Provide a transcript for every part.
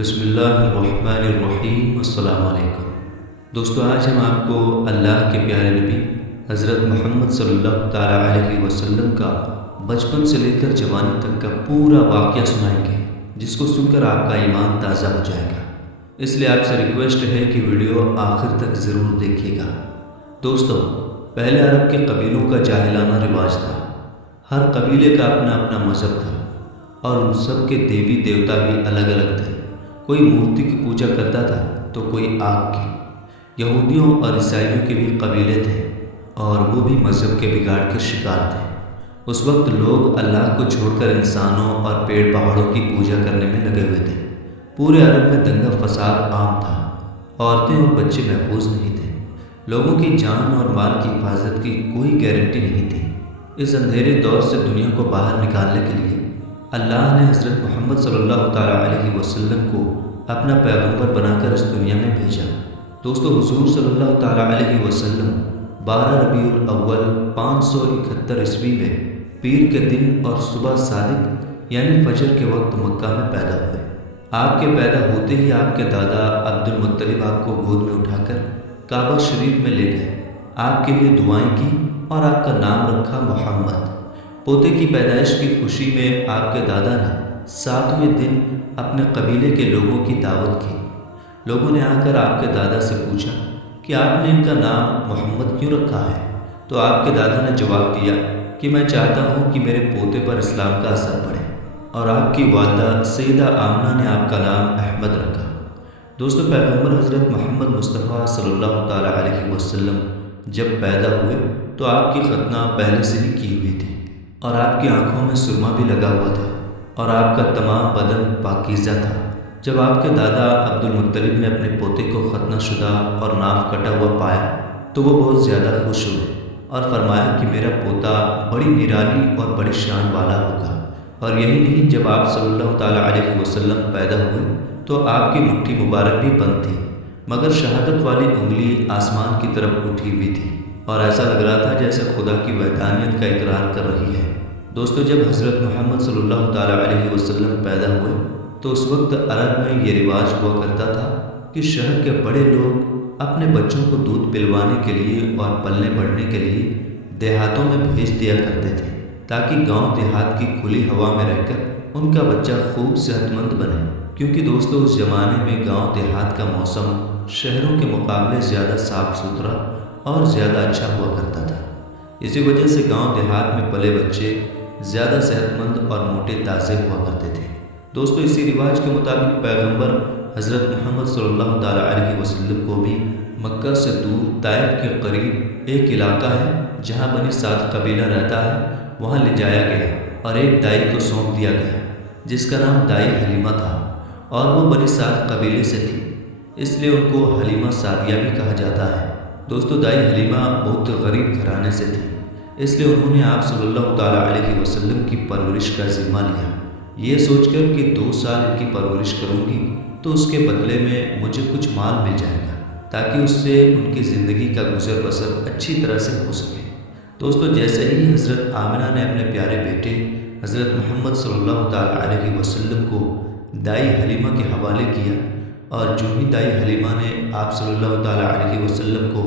بسم اللہ الرحمن الرحیم السلام علیکم دوستو، آج ہم آپ کو اللہ کے پیارے نبی حضرت محمد صلی اللہ تعالیٰ علیہ وسلم کا بچپن سے لے کر جوانی تک کا پورا واقعہ سنائیں گے، جس کو سن کر آپ کا ایمان تازہ ہو جائے گا۔ اس لیے آپ سے ریکویسٹ ہے کہ ویڈیو آخر تک ضرور دیکھیے گا۔ دوستو، پہلے عرب کے قبیلوں کا جاہلانہ رواج تھا۔ ہر قبیلے کا اپنا اپنا مذہب تھا اور ان سب کے دیوی دیوتا بھی الگ الگ تھے۔ کوئی مورتی کی پوجا کرتا تھا تو کوئی آگ کی۔ یہودیوں اور عیسائیوں کے بھی قبیلے تھے اور وہ بھی مذہب کے بگاڑ کے شکار تھے۔ اس وقت لوگ اللہ کو چھوڑ کر انسانوں اور پیڑ پہاڑوں کی پوجا کرنے میں لگے ہوئے تھے۔ پورے عرب میں دنگا فساد عام تھا۔ عورتیں اور بچے محفوظ نہیں تھے۔ لوگوں کی جان اور مال کی حفاظت کی کوئی گارنٹی نہیں تھی۔ اس اندھیرے دور سے دنیا کو باہر نکالنے کے لیے اللہ نے حضرت محمد صلی اللہ تعالیٰ علیہ وسلم کو اپنا پیغمبر بنا کر اس دنیا میں بھیجا۔ دوستو، حضور صلی اللہ تعالیٰ علیہ وسلم 12 ربیع الاول 571 عیسوی میں پیر کے دن اور صبح صادق یعنی فجر کے وقت مکہ میں پیدا ہوئے۔ آپ کے پیدا ہوتے ہی آپ کے دادا عبد المطلب آپ کو گود میں اٹھا کر کعبہ شریف میں لے گئے، آپ کے لیے دعائیں کی اور آپ کا نام رکھا محمد۔ پوتے کی پیدائش کی خوشی میں آپ کے دادا نے 7ویں دن اپنے قبیلے کے لوگوں کی دعوت کی۔ لوگوں نے آ کر آپ کے دادا سے پوچھا کہ آپ نے ان کا نام محمد کیوں رکھا ہے؟ تو آپ کے دادا نے جواب دیا کہ میں چاہتا ہوں کہ میرے پوتے پر اسلام کا اثر پڑے، اور آپ کی والدہ سیدہ آمنہ نے آپ کا نام احمد رکھا۔ دوستو، پیغمبر حضرت محمد مصطفیٰ صلی اللہ تعالیٰ علیہ وسلم جب پیدا ہوئے تو آپ کی ختنہ پہلے سے ہی کی ہوئی تھی اور آپ کی آنکھوں میں سرما بھی لگا ہوا تھا اور آپ کا تمام بدن پاکیزہ تھا۔ جب آپ کے دادا عبد المطلب نے اپنے پوتے کو ختنہ شدہ اور ناف کٹا ہوا پایا تو وہ بہت زیادہ خوش ہوئے اور فرمایا کہ میرا پوتا بڑی نرالی اور بڑی شان والا ہوگا۔ اور یہی نہیں، جب آپ صلی اللہ تعالیٰ علیہ وسلم پیدا ہوئے تو آپ کی مٹھی مبارک بھی بند تھی، مگر شہادت والی انگلی آسمان کی طرف اٹھی ہوئی تھی اور ایسا لگ رہا تھا جیسے خدا کی وحدانیت کا اقرار کر رہی ہے۔ دوستو، جب حضرت محمد صلی اللہ تعالیٰ علیہ وسلم پیدا ہوئے تو اس وقت عرب میں یہ رواج ہوا کرتا تھا کہ شہر کے بڑے لوگ اپنے بچوں کو دودھ پلوانے کے لیے اور پلنے بڑھنے کے لیے دیہاتوں میں بھیج دیا کرتے تھے، تاکہ گاؤں دیہات کی کھلی ہوا میں رہ کر ان کا بچہ خوب صحت مند بنے۔ کیونکہ دوستو، اس زمانے میں گاؤں دیہات کا موسم شہروں کے مقابلے زیادہ صاف ستھرا اور زیادہ اچھا ہوا کرتا تھا۔ اسی وجہ سے گاؤں دیہات میں پلے بچے زیادہ صحت مند اور موٹے تازے ہوا کرتے تھے۔ دوستو، اسی رواج کے مطابق پیغمبر حضرت محمد صلی اللہ تعالیٰ علیہ وسلم کو بھی مکہ سے دور طائف کے قریب ایک علاقہ ہے جہاں بنی سعد قبیلہ رہتا ہے، وہاں لے جایا گیا اور ایک دائی کو سونپ دیا گیا جس کا نام دائی حلیمہ تھا، اور وہ بنی سعد قبیلے سے تھی، اس لیے ان کو حلیمہ سعدیہ بھی کہا جاتا ہے۔ دوستو، دائی حلیمہ بہت غریب گھرانے سے تھی، اس لیے انہوں نے آپ صلی اللہ تعالیٰ علیہ وسلم کی پرورش کا ذمہ لیا، یہ سوچ کر کہ 2 سال ان کی پرورش کروں گی تو اس کے بدلے میں مجھے کچھ مال مل جائے گا تاکہ اس سے ان کی زندگی کا گزر بسر اچھی طرح سے ہو سکے۔ دوستو، جیسے ہی حضرت آمنہ نے اپنے پیارے بیٹے حضرت محمد صلی اللہ تعالیٰ علیہ وسلم کو دائی حلیمہ کے حوالے کیا، اور جو ہی دائی حلیمہ نے آپ صلی اللہ تعالیٰ علیہ وسلم کو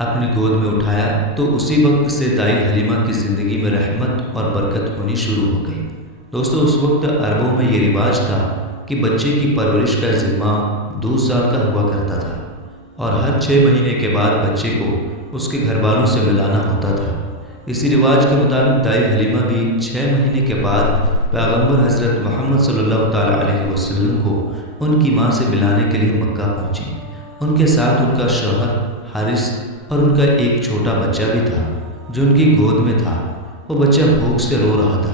اپنی گود میں اٹھایا تو اسی وقت سے دائی حلیمہ کی زندگی میں رحمت اور برکت ہونی شروع ہو گئی۔ دوستو، اس وقت عربوں میں یہ رواج تھا کہ بچے کی پرورش کا ذمہ 2 سال کا ہوا کرتا تھا، اور ہر 6 مہینے کے بعد بچے کو اس کے گھر والوں سے ملانا ہوتا تھا۔ اسی رواج کے مطابق دائی حلیمہ بھی 6 مہینے کے بعد پیغمبر حضرت محمد صلی اللہ تعالیٰ علیہ وسلم کو ان کی ماں سے ملانے کے لیے مکہ پہنچی۔ ان کے ساتھ ان کا شوہر حارث اور ان کا ایک چھوٹا بچہ بھی تھا جو ان کی گود میں تھا۔ وہ بچہ بھوک سے رو رہا تھا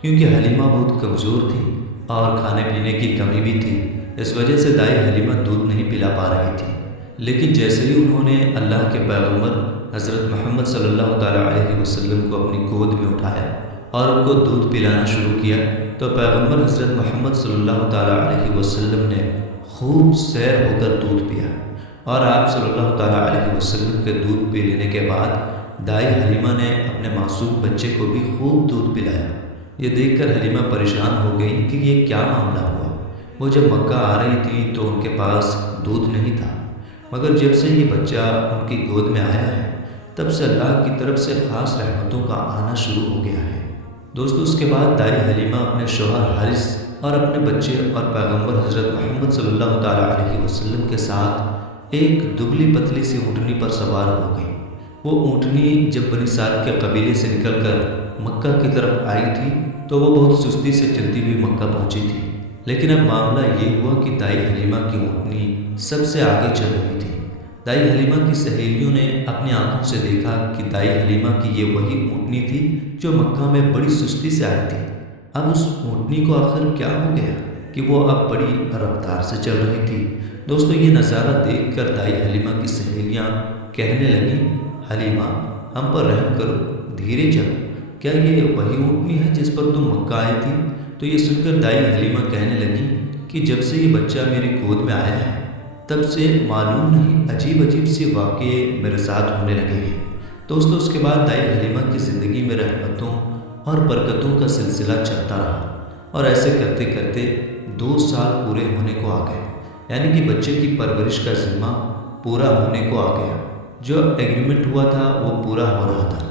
کیونکہ حلیمہ بہت کمزور تھی اور کھانے پینے کی کمی بھی تھی، اس وجہ سے دائی حلیمہ دودھ نہیں پلا پا رہی تھی۔ لیکن جیسے ہی انہوں نے اللہ کے پیغمبر حضرت محمد صلی اللہ تعالیٰ علیہ وسلم کو اپنی گود میں اٹھایا اور ان کو دودھ پلانا شروع کیا تو پیغمبر حضرت محمد صلی اللہ تعالیٰ علیہ وسلم نے خوب سیر ہو کر دودھ پیا، اور آپ صلی اللہ تعالیٰ علیہ وسلم کے دودھ پی لینے کے بعد دائی حلیمہ نے اپنے معصوم بچے کو بھی خوب دودھ پلایا۔ یہ دیکھ کر حلیمہ پریشان ہو گئی کہ یہ کیا معاملہ ہوا، وہ جب مکہ آ رہی تھی تو ان کے پاس دودھ نہیں تھا، مگر جب سے یہ بچہ ان کی گود میں آیا ہے تب سے اللہ کی طرف سے خاص رحمتوں کا آنا شروع ہو گیا ہے۔ دوستو اس کے بعد دائی حلیمہ اپنے شوہر حارث اور اپنے بچے اور پیغمبر حضرت محمد صلی اللہ تعالیٰ علیہ وسلم کے ساتھ ایک دبلی پتلی سی اونٹنی پر سوار ہو گئی۔ وہ اونٹنی جب بنی سعد کے قبیلے سے نکل کر مکہ کی طرف آئی تھی تو وہ بہت سستی سے چلتی ہوئی مکہ پہنچی تھی، لیکن اب معاملہ یہ ہوا کہ دائی حلیمہ کی اونٹنی سب سے آگے چل رہی تھی۔ دائی حلیمہ کی سہیلیوں نے اپنی آنکھوں سے دیکھا کہ دائی حلیمہ کی یہ وہی اونٹنی تھی جو مکہ میں بڑی سستی سے آئی تھی۔ اب اس اونٹنی کو آخر کیا ہو گیا کہ وہ اب بڑی رفتار سے چل رہی تھی۔ دوستو یہ نظارہ دیکھ کر دائی حلیمہ کی سہیلیاں کہنے لگیں، حلیمہ ہم پر رحم کرو، دھیرے چلو، کیا یہ وہی اونٹنی ہے جس پر تم مکہ آئی تھی؟ تو یہ سن کر دائی حلیمہ کہنے لگی کہ جب سے یہ بچہ میری گود میں آیا ہے تب سے معلوم نہیں عجیب عجیب سے واقعے میرے ساتھ ہونے لگے ہیں۔ دوستو اس کے بعد دائی حلیمہ کی زندگی میں رحمتوں اور برکتوں کا سلسلہ چلتا رہا، اور ایسے کرتے کرتے 2 سال پورے ہونے کو آ گئے، یعنی کہ بچے کی پرورش کا ذمہ پورا ہونے کو آ گیا۔ جو ایگریمنٹ ہوا تھا وہ پورا ہو رہا تھا۔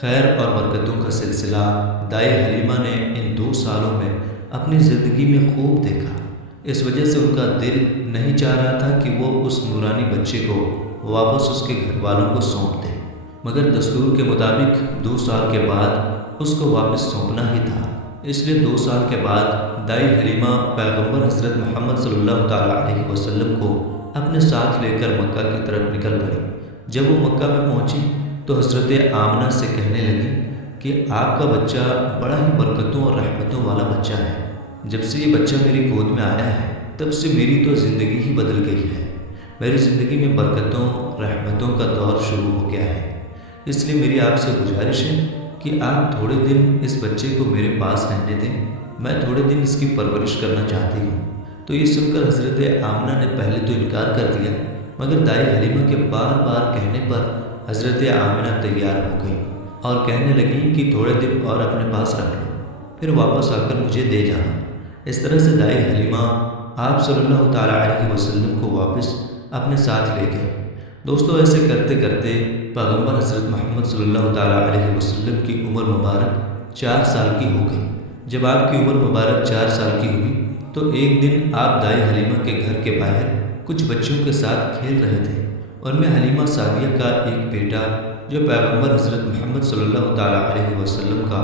خیر اور برکتوں کا سلسلہ دائی حلیمہ نے ان 2 سالوں میں اپنی زندگی میں خوب دیکھا۔ اس وجہ سے ان کا دل نہیں چاہ رہا تھا کہ وہ اس نورانی بچے کو واپس اس کے گھر والوں کو سونپ دے، مگر دستور کے مطابق 2 سال کے بعد اس کو واپس سونپنا ہی تھا۔ اس لیے 2 سال کے بعد دائی حلیمہ پیغمبر حضرت محمد صلی اللہ تعالیٰ علیہ وسلم کو اپنے ساتھ لے کر مکہ کی طرف نکل پڑی۔ جب وہ مکہ میں پہنچی تو حضرت آمنہ سے کہنے لگی کہ آپ کا بچہ بڑا ہی برکتوں اور رحمتوں والا بچہ ہے۔ جب سے یہ بچہ میری گود میں آیا ہے تب سے میری تو زندگی ہی بدل گئی ہے۔ میری زندگی میں برکتوں رحمتوں کا دور شروع ہو گیا ہے۔ اس لیے میری آپ سے گزارش ہے کہ آپ تھوڑے دن اس بچے کو میرے پاس رہنے دیں، میں تھوڑے دن اس کی پرورش کرنا چاہتی ہوں۔ تو یہ سن کر حضرت آمنہ نے پہلے تو انکار کر دیا، مگر دائی حلیمہ کے بار بار کہنے پر حضرت آمنہ تیار ہو گئی اور کہنے لگی کہ تھوڑے دن اور اپنے پاس رکھ لو، پھر واپس آ کر مجھے دے جانا۔ اس طرح سے دائی حلیمہ آپ صلی اللہ تعالیٰ علیہ وسلم کو واپس اپنے ساتھ لے گئے۔ دوستو ایسے کرتے کرتے پیغمبر حضرت محمد صلی اللہ تعالیٰ علیہ وسلم کی عمر مبارک 4 سال کی ہو گئی۔ جب آپ کی عمر مبارک 4 سال کی ہوئی تو ایک دن آپ دائی حلیمہ کے گھر کے باہر کچھ بچوں کے ساتھ کھیل رہے تھے۔ ان میں حلیمہ سعدیہ کا ایک بیٹا جو پیغمبر حضرت محمد صلی اللہ تعالیٰ علیہ وسلم کا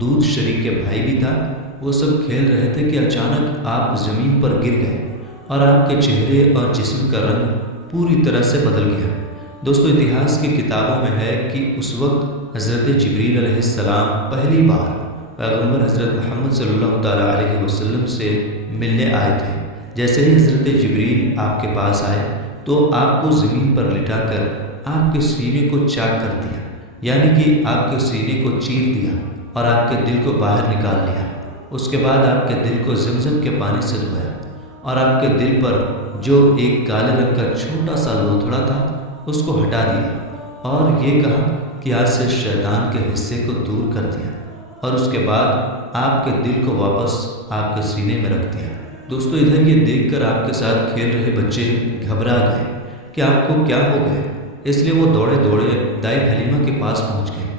دودھ شریک بھائی بھی تھا، وہ سب کھیل رہے تھے کہ اچانک آپ زمین پر گر گئے اور آپ کے چہرے اور جسم کا رنگ پوری طرح سے بدل گیا۔ دوستو اتہاس کی کتابوں میں ہے کہ اس وقت حضرت جبریل علیہ السلام پہلی بار پیغمبر حضرت محمد صلی اللہ تعالیٰ علیہ وسلم سے ملنے آئے تھے۔ جیسے ہی حضرت جبریل آپ کے پاس آئے تو آپ کو زمین پر لٹا کر آپ کے سینے کو چاک کر دیا، یعنی کہ آپ کے سینے کو چیر دیا اور آپ کے دل کو باہر نکال لیا۔ اس کے بعد آپ کے دل کو زمزم کے پانی سے دھویا اور آپ کے دل پر جو ایک کالے رنگ کا چھوٹا سا لوتھڑا تھا اس کو ہٹا دیا اور یہ کہا کہ آج سے شیطان کے حصے کو دور کر دیا، اور اس کے بعد آپ کے دل کو واپس آپ کے سینے میں رکھ دیا۔ دوستو ادھر یہ دیکھ کر آپ کے ساتھ کھیل رہے بچے گھبرا گئے کہ آپ کو کیا ہو گئے، اس لیے وہ دوڑے دوڑے دائی حلیمہ کے پاس پہنچ گئے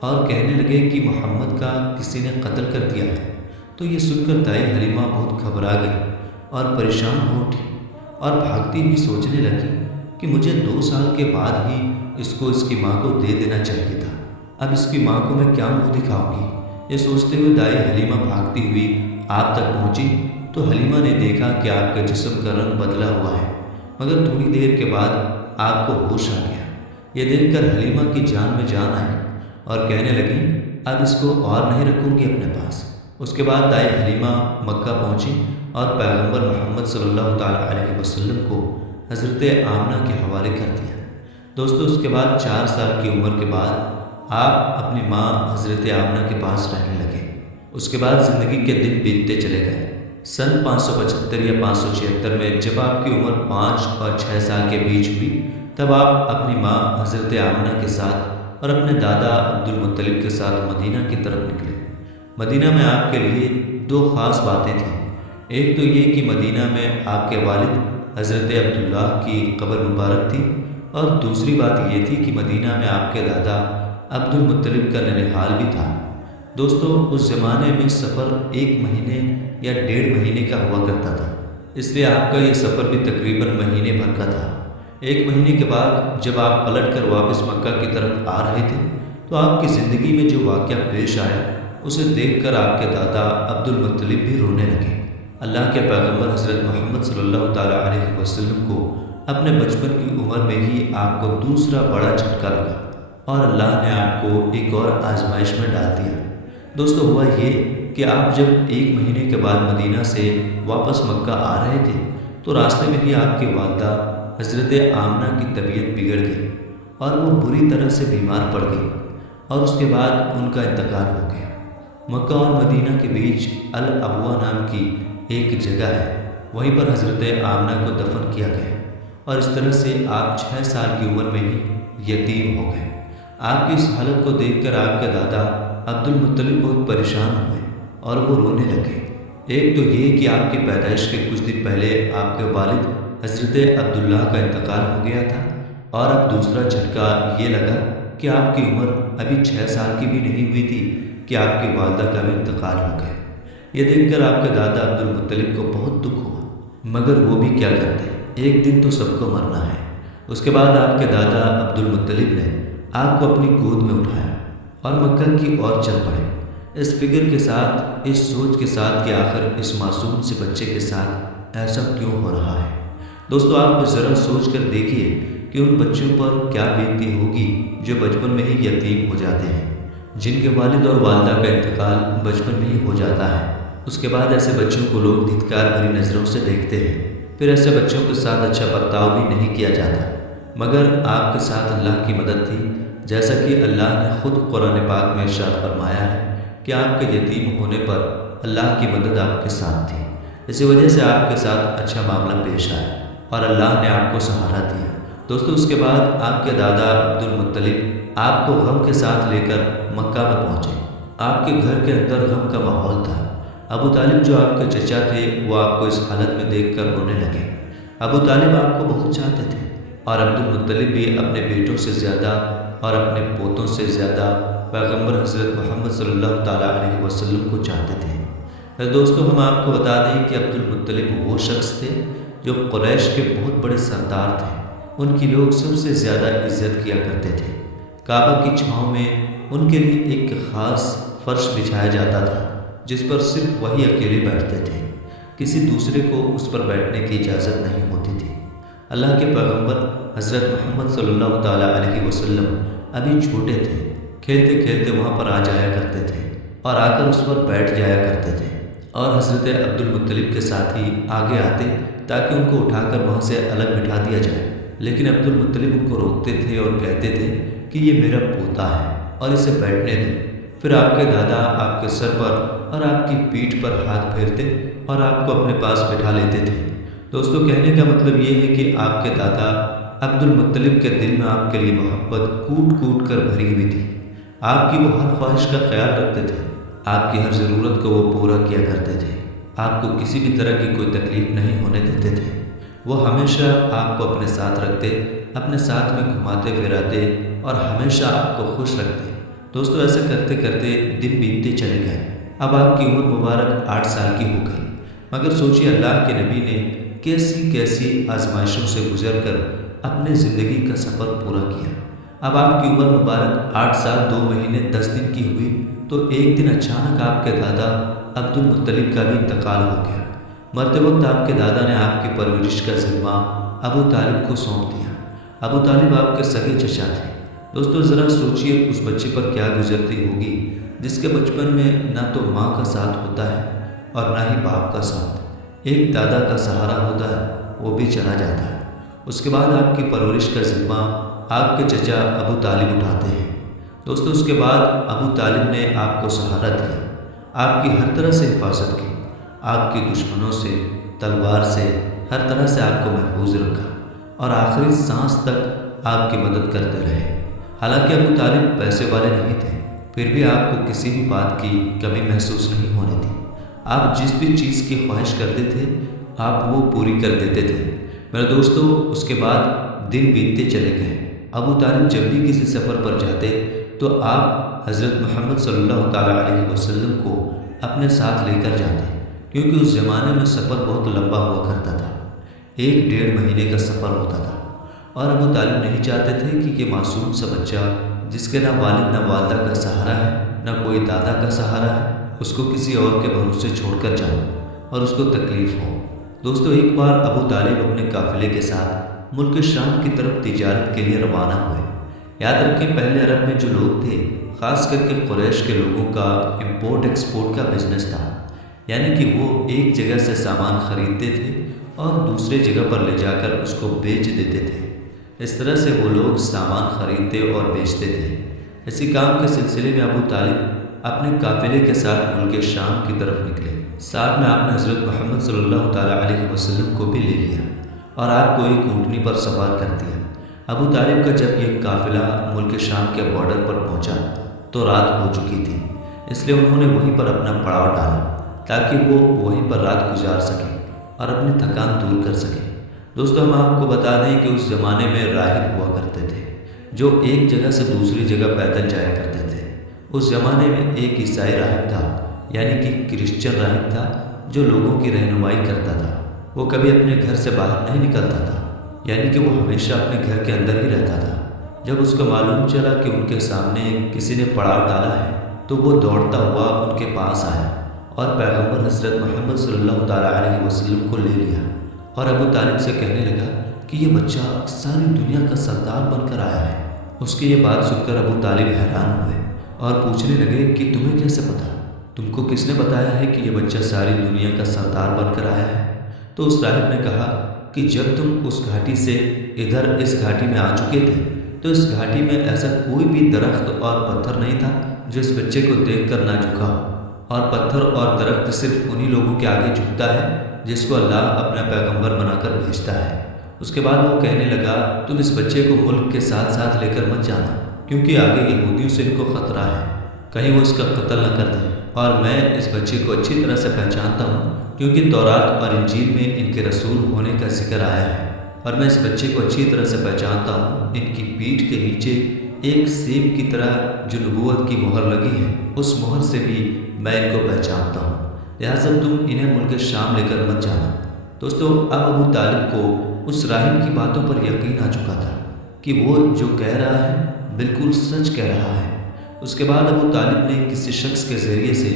اور کہنے لگے کہ محمد کا کسی نے قتل کر دیا ہے۔ تو یہ سن کر دائی حلیمہ بہت گھبرا گئی اور پریشان ہو اٹھی اور بھاگتی ہوئی سوچنے لگی کہ مجھے 2 سال کے بعد ہی اس کو اس کی ماں کو دے دینا چاہیے تھا، اب اس کی ماں کو میں کیا منہ دکھاؤں گی۔ یہ سوچتے ہوئے دائی حلیمہ بھاگتی ہوئی آپ تک پہنچی تو حلیمہ نے دیکھا کہ آپ کے جسم کا رنگ بدلا ہوا ہے، مگر تھوڑی دیر کے بعد آپ کو ہوش آ گیا۔ یہ دیکھ کر حلیمہ کی جان میں جان آئی اور کہنے لگی اب اس کو اور نہیں رکھوں گی اپنے پاس۔ اس کے بعد دائی حلیمہ مکہ پہنچی اور پیغمبر محمد صلی اللہ تعالیٰ علیہ وسلم کو حضرت آمنہ کے حوالے کر دیا۔ دوستو اس کے بعد 4 سال کی عمر کے بعد آپ اپنی ماں حضرت آمنہ کے پاس رہنے لگے۔ اس کے بعد زندگی کے دن بیتتے چلے گئے۔ سن 575 یا 576 میں جب آپ کی عمر 5 اور 6 سال کے بیچ ہوئی تب آپ اپنی ماں حضرت آمنہ کے ساتھ اور اپنے دادا عبد المطلب کے ساتھ مدینہ کی طرف نکلے۔ مدینہ میں آپ کے لیے 2 خاص باتیں تھیں۔ ایک تو یہ کہ مدینہ میں آپ کے والد حضرت عبداللہ کی قبر مبارک تھی، اور دوسری بات یہ تھی کہ مدینہ میں آپ کے دادا عبد المطلب کا ننھال بھی تھا۔ دوستو، اس زمانے میں سفر 1 مہینے یا 1.5 مہینے کا ہوا کرتا تھا، اس لیے آپ کا یہ سفر بھی تقریباً مہینے بھر کا تھا۔ 1 مہینے کے بعد جب آپ پلٹ کر واپس مکہ کی طرف آ رہے تھے تو آپ کی زندگی میں جو واقعہ پیش آیا اسے دیکھ کر آپ کے دادا عبد المطلب بھی رونے لگے۔ اللہ کے پیغمبر حضرت محمد صلی اللہ تعالیٰ علیہ وسلم کو اپنے بچپن کی عمر میں ہی آپ کو دوسرا بڑا جھٹکا لگا اور اللہ نے آپ کو ایک اور آزمائش میں ڈال دیا۔ دوستو، ہوا یہ کہ آپ جب 1 مہینے کے بعد مدینہ سے واپس مکہ آ رہے تھے تو راستے میں ہی آپ کی والدہ حضرت آمنہ کی طبیعت بگڑ گئی اور وہ بری طرح سے بیمار پڑ گئی، اور اس کے بعد ان کا انتقال ہو گیا۔ مکہ اور مدینہ کے بیچ الابوا نام کی ایک جگہ ہے، وہیں پر حضرت آمنہ کو دفن کیا گیا، اور اس طرح سے آپ 6 سال کی عمر میں ہی یتیم ہو گئے۔ آپ کی اس حالت کو دیکھ کر آپ کے دادا عبد المطلب بہت پریشان ہوئے اور وہ رونے لگے۔ ایک تو یہ کہ آپ کی پیدائش کے کچھ دن پہلے آپ کے والد حضرت عبداللہ کا انتقال ہو گیا تھا، اور اب دوسرا جھٹکا یہ لگا کہ آپ کی عمر ابھی 6 سال کی بھی نہیں ہوئی تھی کہ آپ کی والدہ کا بھی انتقال ہو گیا۔ یہ دیکھ کر آپ کے دادا عبد المطلب کو بہت دکھ ہوا، مگر وہ بھی کیا کرتے، ایک دن تو سب کو مرنا ہے۔ اس کے بعد آپ کے دادا عبد المطلب نے آپ کو اپنی گود میں اٹھایا اور مکہ کی اور چل پڑے، اس فکر کے ساتھ، اس سوچ کے ساتھ کہ آخر اس معصوم سے بچے کے ساتھ ایسا کیوں ہو رہا ہے۔ دوستو، آپ ذرا سوچ کر دیکھیے کہ ان بچوں پر کیا بیتتی ہوگی جو بچپن میں ہی یتیم ہو جاتے ہیں، جن کے والد اور والدہ کا انتقال بچپن میں ہی ہو جاتا ہے۔ اس کے بعد ایسے بچوں کو لوگ دھتکار بھری نظروں سے دیکھتے ہیں، پھر ایسے بچوں کے ساتھ اچھا برتاؤ بھی نہیں کیا جاتا۔ مگر آپ کے ساتھ اللہ کی مدد تھی، جیسا کہ اللہ نے خود قرآن پاک میں ارشاد فرمایا ہے کہ آپ کے یتیم ہونے پر اللہ کی مدد آپ کے ساتھ تھی، اسی وجہ سے آپ کے ساتھ اچھا معاملہ پیش آیا اور اللہ نے آپ کو سہارا دیا۔ دوستو، اس کے بعد آپ کے دادا عبد المطلب آپ کو غم کے ساتھ لے کر مکہ میں پہنچے۔ آپ کے گھر کے اندر غم کا ماحول تھا۔ ابو طالب جو آپ کے چچا تھے وہ آپ کو اس حالت میں دیکھ کر رونے لگے۔ ابو طالب آپ کو بہت چاہتے تھے، اور عبد المطلب بھی اپنے بیٹوں سے زیادہ اور اپنے پوتوں سے زیادہ پیغمبر حضرت محمد صلی اللہ تعالیٰ علیہ وسلم کو چاہتے تھے۔ دوستو، ہم آپ کو بتا دیں کہ عبد المطلب وہ شخص تھے جو قریش کے بہت بڑے سردار تھے۔ ان کی لوگ سب سے زیادہ عزت کیا کرتے تھے۔ کعبہ کی چھاؤں میں ان کے لیے ایک خاص فرش بچھایا جاتا تھا جس پر صرف وہی اکیلے بیٹھتے تھے، کسی دوسرے کو اس پر بیٹھنے کی اجازت نہیں ہوتی تھی۔ اللہ کے پیغمبر حضرت محمد صلی اللہ تعالیٰ علیہ وسلم ابھی چھوٹے تھے، کھیلتے کھیلتے وہاں پر آ جایا کرتے تھے اور آ کر اس پر بیٹھ جایا کرتے تھے، اور حضرت عبد المطلب کے ساتھی آگے آتے تاکہ ان کو اٹھا کر وہاں سے الگ بٹھا دیا جائے، لیکن عبد المطلب ان کو روکتے تھے اور کہتے تھے کہ یہ میرا پوتا ہے اور اسے بیٹھنے دیں۔ پھر آپ کے دادا آپ کے سر پر اور آپ کی پیٹھ پر ہاتھ پھیرتے اور آپ کو اپنے پاس بٹھا لیتے تھے۔ دوستو، کہنے کا مطلب یہ ہے کہ آپ کے دادا عبد المطلب کے دل میں آپ کے لیے محبت کوٹ کوٹ کر بھری ہوئی تھی۔ آپ کی وہ ہر خواہش کا خیال رکھتے تھے، آپ کی ہر ضرورت کو وہ پورا کیا کرتے تھے، آپ کو کسی بھی طرح کی کوئی تکلیف نہیں ہونے دیتے تھے۔ وہ ہمیشہ آپ کو اپنے ساتھ رکھتے، اپنے ساتھ میں گھماتے پھراتے اور ہمیشہ آپ کو خوش رکھتے۔ دوستو، ایسا کرتے کرتے دن بیتتے چلے گئے۔ اب آپ کی عمر مبارک 8 سال کی ہو گئی، مگر سوچیے اللہ کے نبی نے کیسی کیسی آزمائشوں سے گزر کر اپنے زندگی کا سفر پورا کیا۔ اب آپ کی عمر مبارک 8 سال 2 مہینے 10 دن کی ہوئی تو ایک دن اچانک آپ کے دادا عبد المطلب کا بھی انتقال ہو گیا۔ مرتے وقت آپ کے دادا نے آپ کی پرورش کا ذمہ ابو طالب کو سونپ دیا۔ ابو طالب آپ کے سگے چچا تھے۔ دوستو، ذرا سوچئے اس بچے پر کیا گزرتی ہوگی جس کے بچپن میں نہ تو ماں کا ساتھ ہوتا ہے اور نہ ہی باپ کا ساتھ، ایک دادا کا سہارا ہوتا ہے، وہ بھی چلا جاتا ہے۔ اس کے بعد آپ کی پرورش کا ذمہ آپ کے چچا ابو طالب اٹھاتے ہیں۔ دوستو، اس کے بعد ابو طالب نے آپ کو سہارا دیا، آپ کی ہر طرح سے حفاظت کی، آپ کی دشمنوں سے، تلوار سے، ہر طرح سے آپ کو محفوظ رکھا اور آخری سانس تک آپ کی مدد کرتے رہے۔ حالانکہ ابو طالب پیسے والے نہیں تھے، پھر بھی آپ کو کسی بھی بات کی کمی محسوس نہیں ہونے دی۔ آپ جس بھی چیز کی خواہش کرتے تھے آپ وہ پوری کر دیتے تھے۔ میرے دوستو، اس کے بعد دن بیتتے چلے گئے۔ ابو طالب جب بھی کسی سفر پر جاتے تو آپ حضرت محمد صلی اللہ تعالیٰ علیہ وسلم کو اپنے ساتھ لے کر جاتے، کیونکہ اس زمانے میں سفر بہت لمبا ہوا کرتا تھا، 1-1.5 مہینے کا سفر ہوتا تھا، اور ابو طالب نہیں چاہتے تھے کہ یہ معصوم سا بچہ جس کے نہ والد نہ والدہ کا سہارا ہے نہ کوئی دادا کا سہارا ہے، اس کو کسی اور کے بھروسے چھوڑ کر جاؤ اور اس کو تکلیف ہو۔ دوستو، ایک بار ابو طالب اپنے قافلے کے ساتھ ملک شام کی طرف تجارت کے لیے روانہ ہوئے۔ یاد رکھیں، پہلے عرب میں جو لوگ تھے، خاص کر کے قریش کے لوگوں کا امپورٹ ایکسپورٹ کا بزنس تھا، یعنی کہ وہ ایک جگہ سے سامان خریدتے تھے اور دوسرے جگہ پر لے جا کر اس کو بیچ دیتے تھے۔ اس طرح سے وہ لوگ سامان خریدتے اور بیچتے تھے۔ اسی کام کے سلسلے میں ابو طالب اپنے قافلے کے ساتھ ملک شام کی طرف نکلے۔ ساتھ میں آپ نے حضرت محمد صلی اللہ تعالیٰ علیہ وسلم کو بھی لے لیا اور آپ کو ایک اونٹنی پر سوار کر دیا۔ ابو طالب کا جب یہ قافلہ ملک شام کے بارڈر پر پہنچا تو رات ہو چکی تھی، اس لیے انہوں نے وہیں پر اپنا پڑاؤ ڈالا تاکہ وہ وہیں پر رات گزار سکیں اور اپنی تھکان دور کر سکیں۔ دوستو، ہم آپ کو بتا دیں کہ اس زمانے میں راہب ہوا کرتے تھے جو ایک جگہ سے دوسری جگہ پیدل جایا کرتے تھے۔ اس زمانے میں ایک عیسائی راہب تھا، یعنی کہ کرسچن راہب تھا، جو لوگوں کی رہنمائی کرتا تھا۔ وہ کبھی اپنے گھر سے باہر نہیں نکلتا تھا، یعنی کہ وہ ہمیشہ اپنے گھر کے اندر ہی رہتا تھا۔ جب اس کو معلوم چلا کہ ان کے سامنے کسی نے پڑاؤ ڈالا ہے تو وہ دوڑتا ہوا ان کے پاس آیا اور پیغمبر حضرت محمد صلی اللہ تعالیٰ علیہ وسلم کو لے لیا اور ابو طالب سے کہنے لگا کہ یہ بچہ ساری دنیا کا سردار بن کر آیا ہے۔ اس کی یہ بات سن کر ابو طالب حیران ہوئے اور پوچھنے لگے کہ تمہیں کیسے پتا؟ تم کو کس نے بتایا ہے کہ یہ بچہ ساری دنیا کا سردار بن کر آیا ہے؟ تو اس راہب نے کہا کہ جب تم اس گھاٹی سے ادھر اس گھاٹی میں آ چکے تھے تو اس گھاٹی میں ایسا کوئی بھی درخت اور پتھر نہیں تھا جو اس بچے کو دیکھ کر نہ جھکا ہو، اور پتھر اور درخت صرف انہی لوگوں کے آگے جھکتا ہے جس کو اللہ اپنا پیغمبر بنا کر بھیجتا ہے۔ اس کے بعد وہ کہنے لگا تم اس بچے کو ملک کے ساتھ ساتھ لے کر مت جانا، کیونکہ آگے یہودیوں سے ان کو خطرہ ہے، کہیں وہ اس کا قتل نہ کر دیں، اور میں اس بچے کو اچھی طرح سے پہچانتا ہوں کیونکہ تورات اور انجیل میں ان کے رسول ہونے کا ذکر آیا ہے، اور میں اس بچے کو اچھی طرح سے پہچانتا ہوں۔ ان کی پیٹھ کے نیچے ایک سیب کی طرح جو نبوت کی مہر لگی ہے، اس مہر سے بھی میں ان کو پہچانتا ہوں، لہٰذا تم انہیں ملک شام لے کر مت جانا۔ دوستو، اب ابو طالب کو اس راہب کی باتوں پر یقین آ چکا تھا کہ وہ جو کہہ رہا ہے بالکل سچ کہہ رہا ہے۔ اس کے بعد ابو طالب نے کسی شخص کے ذریعے سے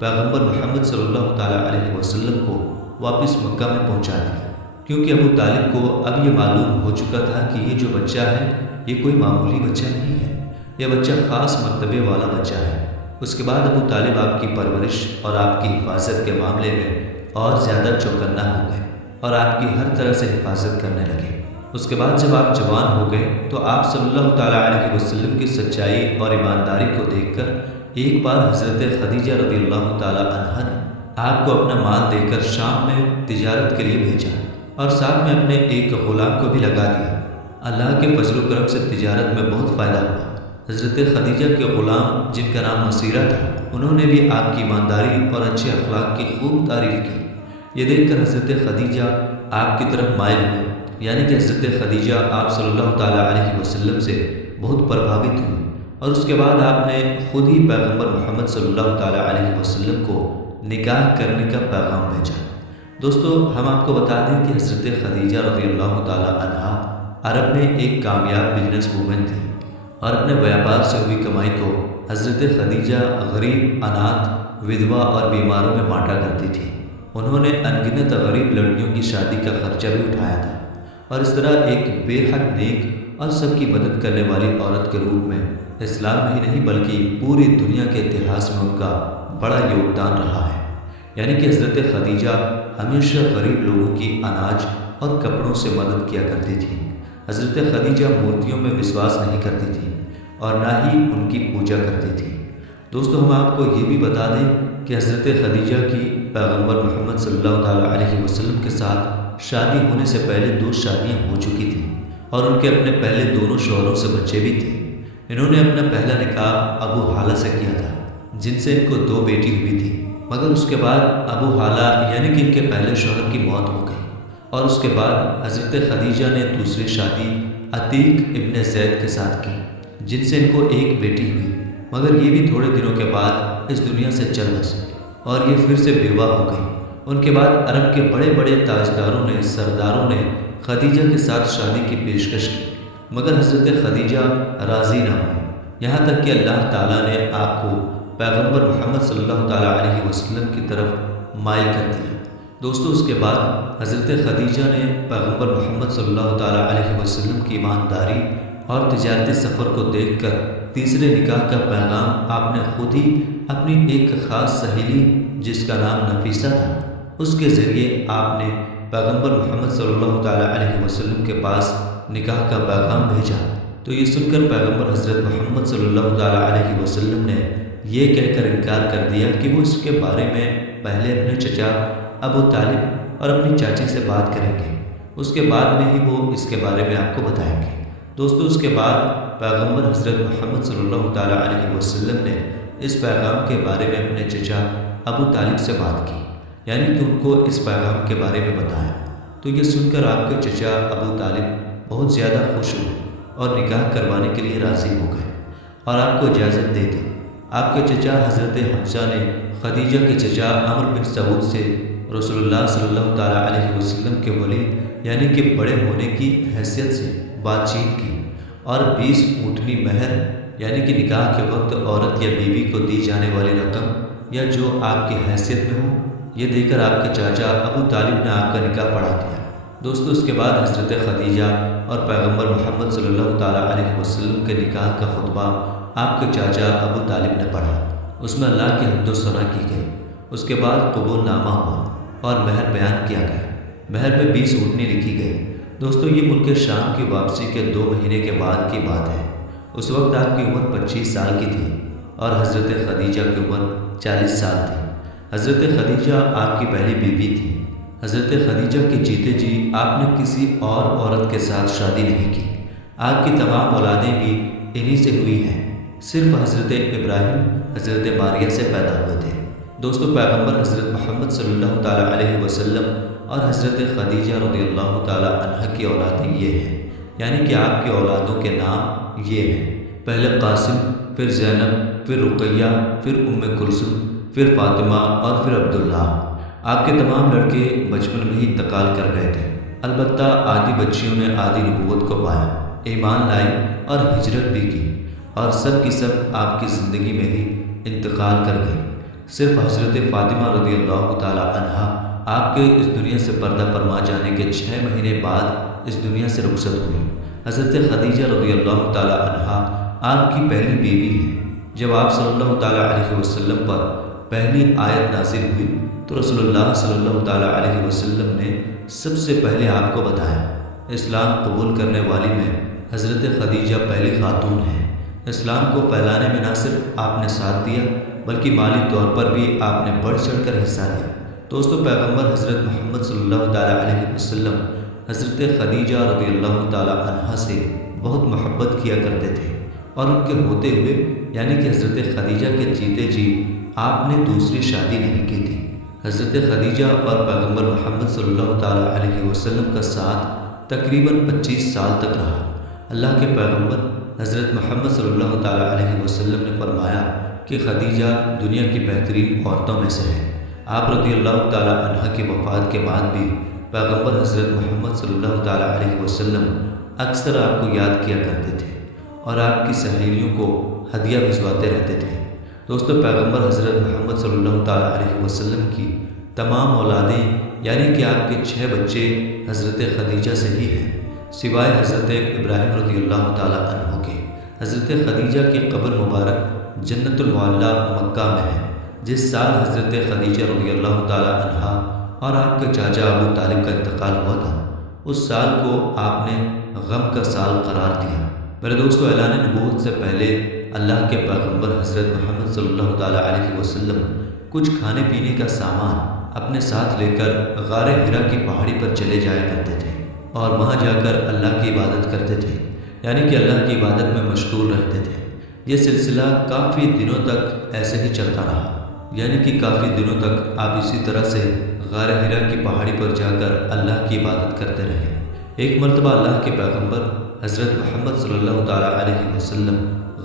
پیغمبر محمد صلی اللہ تعالیٰ علیہ وسلم کو واپس مکہ میں پہنچا دیا، کیونکہ ابو طالب کو اب یہ معلوم ہو چکا تھا کہ یہ جو بچہ ہے یہ کوئی معمولی بچہ نہیں ہے، یہ بچہ خاص مرتبے والا بچہ ہے۔ اس کے بعد ابو طالب آپ کی پرورش اور آپ کی حفاظت کے معاملے میں اور زیادہ چوکنا ہو گئے اور آپ کی ہر طرح سے حفاظت کرنے لگے۔ اس کے بعد جب آپ جوان ہو گئے تو آپ صلی اللہ تعالیٰ علیہ وسلم کی سچائی اور ایمانداری کو دیکھ کر ایک بار حضرت خدیجہ رضی اللہ تعالیٰ عنہا نے آپ کو اپنا مال دے کر شام میں تجارت کے لیے بھیجا اور ساتھ میں اپنے ایک غلام کو بھی لگا دیا۔ اللہ کے فضل و کرم سے تجارت میں بہت فائدہ ہوا۔ حضرت خدیجہ کے غلام جن کا نام مسیرہ تھا، انہوں نے بھی آپ کی ایمانداری اور اچھے اخلاق کی خوب تعریف کی۔ یہ دیکھ کر حضرت خدیجہ آپ کی طرف مائل ہوئے، یعنی کہ حضرت خدیجہ آپ صلی اللہ تعالیٰ علیہ وسلم سے بہت پربھاوت ہوئی، اور اس کے بعد آپ نے خود ہی پیغمبر محمد صلی اللہ تعالیٰ علیہ وسلم کو نکاح کرنے کا پیغام بھیجا۔ دوستو، ہم آپ کو بتا دیں کہ حضرت خدیجہ رضی اللہ تعالیٰ عنہا عرب میں ایک کامیاب بزنس وومن تھی، اور اپنے بیابار سے ہوئی کمائی کو حضرت خدیجہ غریب، اناتھ، ودوا اور بیماروں میں بانٹا کرتی تھی۔ انہوں نے انگنت غریب لڑکیوں کی شادی کا خرچہ بھی اٹھایا تھا، اور اس طرح ایک بے حد نیک اور سب کی مدد کرنے والی عورت کے روپ میں اسلام میں ہی نہیں بلکہ پوری دنیا کے اتہاس میں ان کا بڑا یوگدان رہا ہے۔ یعنی کہ حضرت خدیجہ ہمیشہ غریب لوگوں کی اناج اور کپڑوں سے مدد کیا کرتی تھی۔ حضرت خدیجہ مورتیوں میں وشواس نہیں کرتی تھی اور نہ ہی ان کی پوجا کرتی تھی۔ دوستو، ہم آپ کو یہ بھی بتا دیں کہ حضرت خدیجہ کی پیغمبر محمد صلی اللہ تعالیٰ علیہ وسلم کے ساتھ شادی ہونے سے پہلے 2 شادیاں ہو چکی تھیں، اور ان کے اپنے پہلے دونوں شوہروں سے بچے بھی تھے۔ انہوں نے اپنا پہلا نکاح ابو حالہ سے کیا تھا، جن سے ان کو 2 بیٹی ہوئی تھی۔ مگر اس کے بعد ابو حالہ یعنی کہ ان کے پہلے شوہر کی موت ہو گئی، اور اس کے بعد حضرت خدیجہ نے دوسری شادی عتیق ابن زید کے ساتھ کی، جن سے ان کو ایک بیٹی ہوئی، مگر یہ بھی تھوڑے دنوں کے بعد اس دنیا سے چل بسی اور یہ پھر سے بیوہ ہو گئی۔ ان کے بعد عرب کے بڑے بڑے تاجداروں نے، سرداروں نے خدیجہ کے ساتھ شادی کی پیشکش کی، مگر حضرت خدیجہ راضی نہ ہوئی، یہاں تک کہ اللہ تعالیٰ نے آپ کو پیغمبر محمد صلی اللہ تعالیٰ علیہ وسلم کی طرف مائل کر دیا۔ دوستو، اس کے بعد حضرت خدیجہ نے پیغمبر محمد صلی اللہ تعالیٰ علیہ وسلم کی ایمانداری اور تجارتی سفر کو دیکھ کر تیسرے نکاح کا پیغام آپ نے خود ہی اپنی ایک خاص سہیلی جس کا نام نفیسہ تھا، اس کے ذریعے آپ نے پیغمبر محمد صلی اللہ تعالیٰ علیہ وسلم کے پاس نکاح کا پیغام بھیجا۔ تو یہ سن کر پیغمبر حضرت محمد صلی اللہ تعالیٰ علیہ وسلم نے یہ کہہ کر انکار کر دیا کہ وہ اس کے بارے میں پہلے اپنے چچا ابو طالب اور اپنی چاچی سے بات کریں گے، اس کے بعد میں ہی وہ اس کے بارے میں آپ کو بتائیں گے۔ دوستو، اس کے بعد پیغمبر حضرت محمد صلی اللہ تعالیٰ علیہ وسلم نے اس پیغام کے بارے میں اپنے چچا ابو طالب سے بات کی، یعنی کہ ان کو اس پیغام کے بارے میں بتایا۔ تو یہ سن کر آپ کے چچا ابو طالب بہت زیادہ خوش ہوئے اور نکاح کروانے کے لیے راضی ہو گئے اور آپ کو اجازت دے دی۔ آپ کے چچا حضرت حمزہ نے خدیجہ کے چچا عمر بن سعود سے رسول اللہ صلی اللہ تعالیٰ علیہ وسلم کے ولی یعنی کہ بڑے ہونے کی حیثیت سے بات چیت کی اور 20 اونٹنی مہر یعنی کہ نکاح کے وقت عورت یا بیوی کو دی جانے والی رقم یا جو آپ کی حیثیت میں ہو، یہ دے کر آپ کے چاچا ابو طالب نے آپ کا نکاح پڑھا دیا۔ دوستو، اس کے بعد حضرت خدیجہ اور پیغمبر محمد صلی اللہ تعالیٰ علیہ وسلم کے نکاح کا خطبہ آپ کے چاچا ابو طالب نے پڑھا، اس میں اللہ کی حمد و ثنا کی گئی۔ اس کے بعد قبول نامہ ہوا اور مہر بیان کیا گیا، مہر میں 20 اونٹنی لکھی گئی۔ دوستو، یہ ملک شام کی واپسی کے 2 مہینے کے بعد کی بات ہے۔ اس وقت آپ کی عمر 25 سال کی تھی اور حضرت خدیجہ کی عمر 40 سال تھی۔ حضرت خدیجہ آپ کی پہلی بیوی تھی۔ حضرت خدیجہ کے جیتے جی آپ نے کسی اور عورت کے ساتھ شادی نہیں کی۔ آپ کی تمام اولادیں بھی انہی سے ہوئی ہیں، صرف حضرت ابراہیم حضرت ماریہ سے پیدا ہوئے تھے۔ دوستو، پیغمبر حضرت محمد صلی اللہ تعالیٰ علیہ وسلم اور حضرت خدیجہ رضی اللہ تعالیٰ عنہ کی اولادیں یہ ہیں، یعنی کہ آپ کے اولادوں کے نام یہ ہیں: پہلے قاسم، پھر زینب، پھر رقیہ، پھر ام کلثوم، پھر فاطمہ اور پھر عبداللہ۔ آپ کے تمام لڑکے بچپن میں ہی انتقال کر گئے تھے، البتہ آدھی بچیوں نے آدھی نبوت کو پایا، ایمان لائی اور ہجرت بھی کی، اور سب کی سب آپ کی زندگی میں ہی انتقال کر گئی۔ صرف حضرت فاطمہ رضی اللہ تعالیٰ عنہا آپ کے اس دنیا سے پردہ فرما جانے کے 6 مہینے بعد اس دنیا سے رخصت ہوئی۔ حضرت خدیجہ رضی اللہ تعالیٰ عنہا آپ کی پہلی بیوی ہے۔ جب آپ صلی اللہ تعالیٰ علیہ وسلم پر پہلی آیت نازل ہوئی تو رسول اللہ صلی اللہ تعالیٰ علیہ وسلم نے سب سے پہلے آپ کو بتایا۔ اسلام قبول کرنے والی میں حضرت خدیجہ پہلی خاتون ہیں۔ اسلام کو پھیلانے میں نہ صرف آپ نے ساتھ دیا بلکہ مالی طور پر بھی آپ نے بڑھ چڑھ کر حصہ لیا۔ دوستو، پیغمبر حضرت محمد صلی اللہ تعالیٰ علیہ وسلم حضرت خدیجہ رضی اللہ تعالیٰ عنہا سے بہت محبت کیا کرتے تھے، اور ان کے ہوتے ہوئے یعنی کہ حضرت خدیجہ کے جیتے جی آپ نے دوسری شادی نہیں کی تھی۔ حضرت خدیجہ اور پیغمبر محمد صلی اللہ تعالیٰ علیہ وسلم کا ساتھ تقریباً 25 سال تک رہا۔ اللہ کے پیغمبر حضرت محمد صلی اللہ تعالیٰ علیہ وسلم نے فرمایا کہ خدیجہ دنیا کی بہترین عورتوں میں سے ہے۔ آپ رضی اللہ تعالیٰ عنہ کی وفات کے بعد بھی پیغمبر حضرت محمد صلی اللہ تعالیٰ علیہ وسلم اکثر آپ کو یاد کیا کرتے تھے اور آپ کی سہیلیوں کو ہدیہ بھجواتے رہتے تھے۔ دوستو، پیغمبر حضرت محمد صلی اللہ تعالیٰ علیہ وسلم کی تمام اولادیں یعنی کہ آپ کے 6 بچے حضرت خدیجہ سے ہی ہیں، سوائے حضرت ابراہیم رضی اللہ تعالیٰ عنہ کے۔ حضرت خدیجہ کی قبر مبارک جنت المعلیٰ مکہ میں ہے۔ جس سال حضرت خدیجہ رضی اللہ تعالیٰ عنہ اور آپ کے چاچا ابو طالب کا انتقال ہوا تھا، اس سال کو آپ نے غم کا سال قرار دیا۔ میرے دوستو، اعلان نبوت سے پہلے اللہ کے پیغمبر حضرت محمد صلی اللہ تعالیٰ علیہ وسلم کچھ کھانے پینے کا سامان اپنے ساتھ لے کر غار حرا کی پہاڑی پر چلے جایا کرتے تھے اور وہاں جا کر اللہ کی عبادت کرتے تھے، یعنی کہ اللہ کی عبادت میں مشغول رہتے تھے۔ یہ سلسلہ کافی دنوں تک ایسے ہی چلتا رہا، یعنی کہ کافی دنوں تک آپ اسی طرح سے غار حرا کی پہاڑی پر جا کر اللہ کی عبادت کرتے رہے۔ ایک مرتبہ اللہ کے پیغمبر حضرت محمد صلی اللہ تعالیٰ علیہ وسلم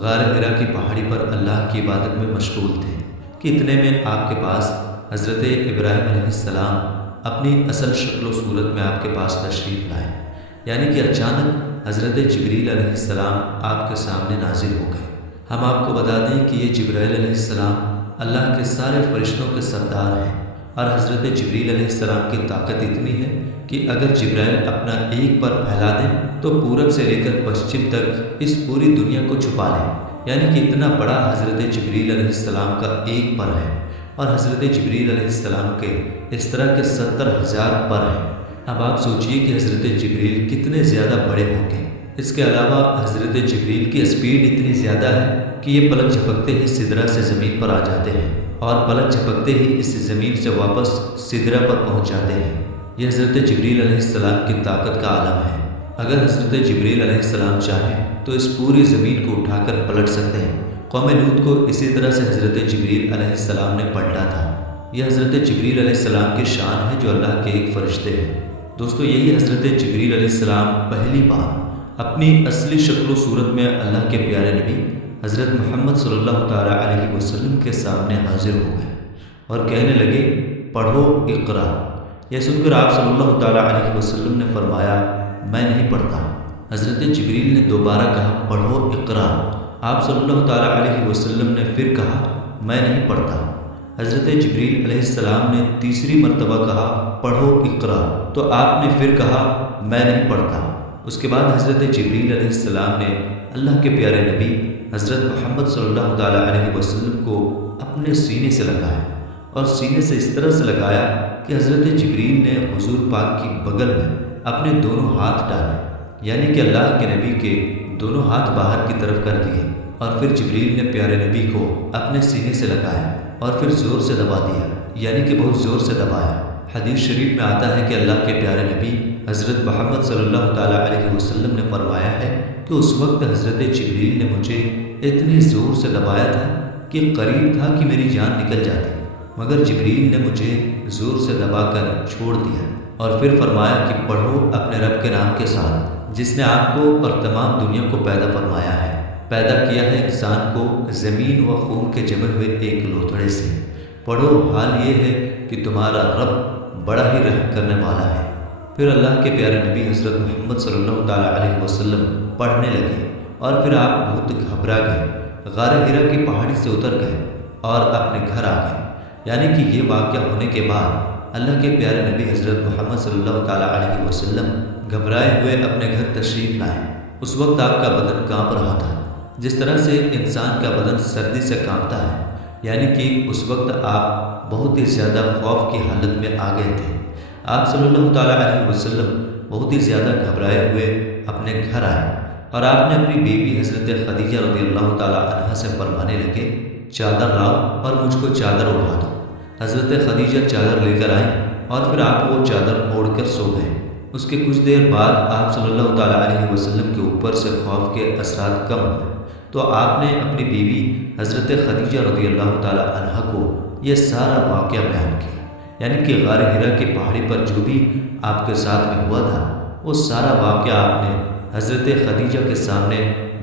غار حرا کی پہاڑی پر اللہ کی عبادت میں مشغول تھے کہ اتنے میں آپ کے پاس حضرت ابراہیم علیہ السلام اپنی اصل شکل و صورت میں آپ کے پاس تشریف لائے، یعنی کہ اچانک حضرت جبریل علیہ السلام آپ کے سامنے نازل ہو گئے۔ ہم آپ کو بتا دیں کہ یہ جبرائیل علیہ السلام اللہ کے سارے فرشتوں کے سردار ہیں، اور حضرت جبریل علیہ السلام کی طاقت اتنی ہے کہ اگر جبرائیل اپنا ایک پر پھیلا دیں تو پورب سے لے کر پشچم تک اس پوری دنیا کو چھپا لیں، یعنی کہ اتنا بڑا حضرت جبریل علیہ السلام کا ایک پر ہے، اور حضرت جبریل علیہ السلام کے اس طرح کے 70,000 پر ہیں۔ اب آپ سوچئے کہ حضرت جبریل کتنے زیادہ بڑے ہوں گے۔ اس کے علاوہ حضرت جبریل کی اسپیڈ اتنی زیادہ ہے کہ یہ پلک جھپکتے ہی سدرہ سے زمین پر آ جاتے ہیں، اور پلک جھپکتے ہی اس زمین سے واپس سدرہ پر پہنچ جاتے ہیں۔ یہ حضرت جبریل علیہ السلام کی طاقت کا عالم ہے۔ اگر حضرت جبریل علیہ السلام چاہیں تو اس پوری زمین کو اٹھا کر پلٹ سکتے ہیں۔ قوم لوط کو اسی طرح سے حضرت جبریل علیہ السلام نے پلٹا تھا۔ یہ حضرت جبریل علیہ السلام کی شان ہے جو اللہ کے ایک فرشتے ہیں۔ دوستو، یہی حضرت جبریل علیہ السلام پہلی بار اپنی اصلی شکل و صورت میں اللہ کے پیارے نبی حضرت محمد صلی اللہ تعالیٰ علیہ وسلم کے سامنے حاضر ہو گئے اور کہنے لگے، پڑھو اقرا۔ یہ سن کر آپ صلی اللہ تعالیٰ علیہ وسلم نے فرمایا، میں نہیں پڑھتا۔ حضرت جبریل نے دوبارہ کہا، پڑھو اقرا۔ آپ صلی اللہ تعالیٰ علیہ وسلم نے پھر کہا، میں نہیں پڑھتا۔ حضرت جبریل علیہ السلام نے تیسری مرتبہ کہا، پڑھو اقرا، تو آپ نے پھر کہا، میں نہیں پڑھتا۔ اس کے بعد حضرت جبریل علیہ السلام نے اللہ کے پیارے نبی حضرت محمد صلی اللہ تعالیٰ علیہ وسلم کو اپنے سینے سے لگایا، اور سینے سے اس طرح سے لگایا کہ حضرت جبریل نے حضور پاک کی بغل میں اپنے دونوں ہاتھ ڈالے، یعنی کہ اللہ کے نبی کے دونوں ہاتھ باہر کی طرف کر دیے، اور پھر جبریل نے پیارے نبی کو اپنے سینے سے لگایا اور پھر زور سے دبا دیا، یعنی کہ بہت زور سے دبایا۔ حدیث شریف میں آتا ہے کہ اللہ کے پیارے نبی حضرت محمد صلی اللہ تعالیٰ علیہ وسلم نے فرمایا ہے کہ اس وقت حضرت جبریل نے مجھے اتنی زور سے دبایا تھا کہ قریب تھا کہ میری جان نکل جاتی، مگر جبریل نے مجھے زور سے دبا کر چھوڑ دیا، اور پھر فرمایا کہ پڑھو اپنے رب کے نام کے ساتھ جس نے آپ کو اور تمام دنیا کو پیدا فرمایا ہے، پیدا کیا ہے انسان کو زمین و خون کے جمے ہوئے ایک لوتھڑے سے۔ پڑھو، حال یہ ہے کہ تمہارا رب بڑا ہی رحم کرنے والا ہے۔ پھر اللہ کے پیارے نبی حضرت محمد صلی اللہ تعالیٰ علیہ وسلم پڑھنے لگے، اور پھر آپ بہت گھبرا گئے، غار حرا کی پہاڑی سے اتر گئے اور اپنے گھر آ گئے۔ یعنی کہ یہ واقعہ ہونے کے بعد اللہ کے پیارے نبی حضرت محمد صلی اللہ تعالیٰ علیہ وسلم گھبرائے ہوئے اپنے گھر تشریف لائے۔ اس وقت آپ کا بدن کانپ رہا تھا، جس طرح سے انسان کا بدن سردی سے کانپتا ہے، یعنی کہ اس وقت آپ بہت ہی زیادہ خوف کی حالت میں آ گئے تھے۔ آپ صلی اللہ تعالیٰ علیہ وسلم بہت ہی زیادہ گھبرائے ہوئے اپنے گھر آئے، اور آپ نے اپنی بیوی حضرت خدیجہ رضی اللہ تعالیٰ عنہا سے فرمانے لگے، چادر لاؤ اور مجھ کو چادر اڑا دو۔ حضرت خدیجہ چادر لے کر آئیں، اور پھر آپ وہ چادر اوڑھ کر سو گئے۔ اس کے کچھ دیر بعد آپ صلی اللہ تعالیٰ علیہ وسلم کے اوپر سے خوف کے اثرات کم ہوئے، تو آپ نے اپنی بیوی حضرت خدیجہ رضی اللہ تعالیٰ عنہا کو یہ سارا واقعہ بیان کیا، یعنی کہ غار حرا کی پہاڑی پر جو بھی آپ کے ساتھ میں ہوا تھا وہ سارا واقعہ آپ نے حضرت خدیجہ کے سامنے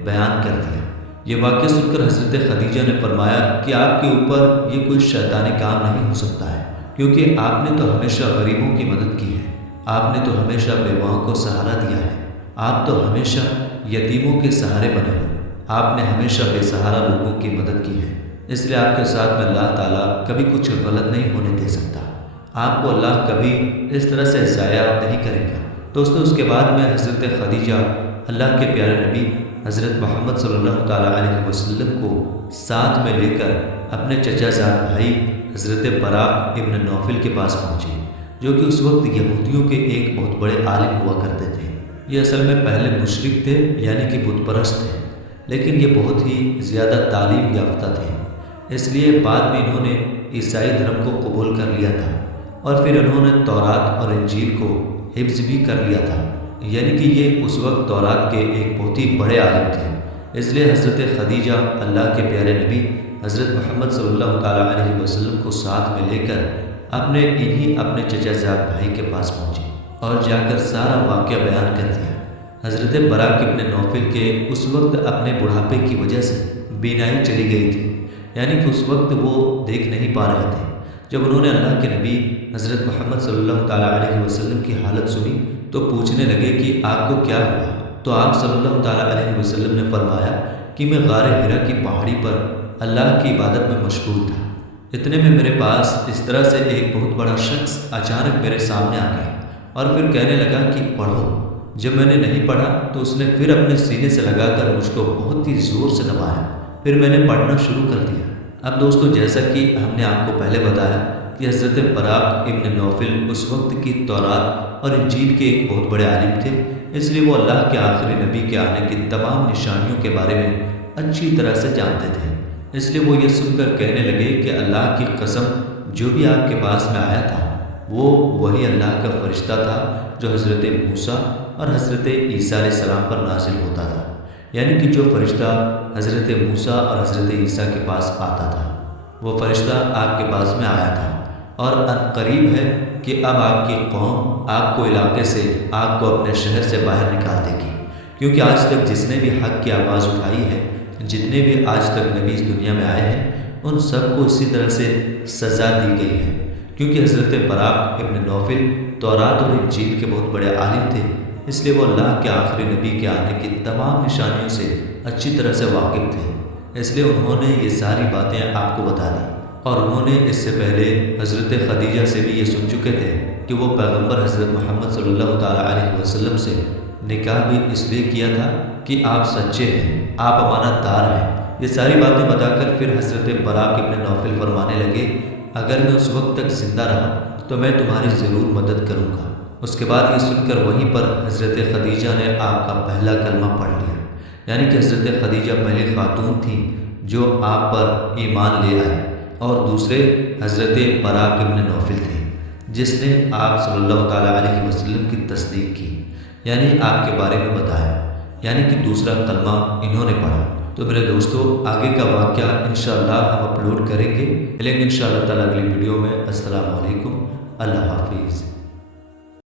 بیان کر دیا۔ یہ واقعہ سن کر حضرت خدیجہ نے فرمایا کہ آپ کے اوپر یہ کوئی شیطانی کام نہیں ہو سکتا ہے، کیونکہ آپ نے تو ہمیشہ غریبوں کی مدد کی ہے، آپ نے تو ہمیشہ بیواؤں کو سہارا دیا ہے، آپ تو ہمیشہ یتیموں کے سہارے بنے ہو، آپ نے ہمیشہ بے سہارا لوگوں کی مدد کی ہے، اس لیے آپ کے ساتھ میں اللہ تعالیٰ کبھی کچھ غلط نہیں ہونے دے سکتا، آپ کو اللہ کبھی اس طرح سے ضائع نہیں کرے گا۔ دوستو، اس کے بعد میں حضرت خدیجہ اللہ کے پیارے نبی حضرت محمد صلی اللہ تعالیٰ علیہ وسلم کو ساتھ میں لے کر اپنے چچا زاد بھائی حضرت براق ابن نوفل کے پاس پہنچے، جو کہ اس وقت یہودیوں کے ایک بہت بڑے عالم ہوا کرتے تھے۔ یہ اصل میں پہلے مشرک تھے، یعنی کہ بت پرست تھے، لیکن یہ بہت ہی زیادہ تعلیم یافتہ تھے، اس لیے بعد میں انہوں نے عیسائی دھرم کو قبول کر لیا تھا، اور پھر انہوں نے تورات اور انجیل کو حفظ بھی کر لیا تھا، یعنی کہ یہ اس وقت تورات کے ایک بہت ہی بڑے عالم تھے۔ اس لیے حضرت خدیجہ اللہ کے پیارے نبی حضرت محمد صلی اللہ تعالیٰ علیہ وسلم کو ساتھ میں لے کر اپنے چچا زاد بھائی کے پاس پہنچے اور جا کر سارا واقعہ بیان کر دیا۔ حضرت براق ابن نوفل کے اس وقت اپنے بڑھاپے کی وجہ سے بینائی چلی گئی تھی، یعنی کہ اس وقت وہ دیکھ نہیں پا رہے تھے۔ جب انہوں نے اللہ کے نبی حضرت محمد صلی اللہ تعالیٰ علیہ وسلم کی حالت سنی تو پوچھنے لگے کہ آپ کو کیا ہوا؟ تو آپ صلی اللہ تعالیٰ علیہ وسلم نے فرمایا کہ میں غار حرا کی پہاڑی پر اللہ کی عبادت میں مشغول تھا۔ اتنے میں میرے پاس اس طرح سے ایک بہت بڑا شخص اچانک میرے سامنے آ گیا اور پھر کہنے لگا کہ پڑھو۔ جب میں نے نہیں پڑھا تو اس نے پھر اپنے سینے سے لگا کر مجھ کو بہت ہی زور سے دبایا، پھر میں نے پڑھنا شروع کر دیا۔ اب دوستو، جیسا کہ ہم نے آپ کو پہلے بتایا کہ حضرت براق ابن نوفل اس وقت کی تورات اور انجیل کے ایک بہت بڑے عالم تھے، اس لیے وہ اللہ کے آخری نبی کے آنے کی تمام نشانیوں کے بارے میں اچھی طرح سے جانتے تھے۔ اس لیے وہ یہ سن کر کہنے لگے کہ اللہ کی قسم، جو بھی آپ کے پاس میں آیا تھا وہ وہی اللہ کا فرشتہ تھا جو حضرت موسیٰ اور حضرت عیسیٰ علیہ السلام پر نازل ہوتا تھا، یعنی کہ جو فرشتہ حضرت موسیٰ اور حضرت عیسیٰ کے پاس آتا تھا وہ فرشتہ آپ کے پاس میں آیا تھا۔ اور ان قریب ہے کہ اب آپ کی قوم آپ کو علاقے سے، آپ کو اپنے شہر سے باہر نکال دے گی، کیونکہ آج تک جس نے بھی حق کی آواز اٹھائی ہے، جتنے بھی آج تک نبی اس دنیا میں آئے ہیں، ان سب کو اسی طرح سے سزا دی گئی ہے، کیونکہ حضرت براق ابن نوفل تورات اور انجیل کے بہت بڑے عالم تھے، اس لیے وہ اللہ کے آخری نبی کے آنے کی تمام نشانیوں سے اچھی طرح سے واقف تھے، اس لیے انہوں نے یہ ساری باتیں آپ کو بتا دی۔ اور انہوں نے اس سے پہلے حضرت خدیجہ سے بھی یہ سن چکے تھے کہ وہ پیغمبر حضرت محمد صلی اللہ تعالیٰ علیہ وسلم سے نکاح بھی اس لیے کیا تھا کہ آپ سچے ہیں، آپ امانت دار ہیں۔ یہ ساری باتیں بتا کر پھر حضرت براق ابن نوفل فرمانے لگے، اگر میں اس وقت تک زندہ رہا تو میں تمہاری ضرور مدد کروں گا۔ اس کے بعد یہ سن کر وہیں پر حضرت خدیجہ نے آپ کا پہلا کلمہ پڑھ لیا، یعنی کہ حضرت خدیجہ پہلی خاتون تھیں جو آپ پر ایمان لے آئے، اور دوسرے حضرت براق ابن نوفل تھے جس نے آپ صلی اللہ تعالیٰ علیہ وسلم کی تصدیق کی، یعنی آپ کے بارے میں بتایا، یعنی کہ دوسرا کلمہ انہوں نے پڑھا۔ تو میرے دوستو، آگے کا واقعہ انشاءاللہ ہم اپلوڈ کریں گے، ملیں گے انشاءاللہ تعالیٰ اگلی ویڈیو میں۔ السلام علیکم، اللہ حافظ۔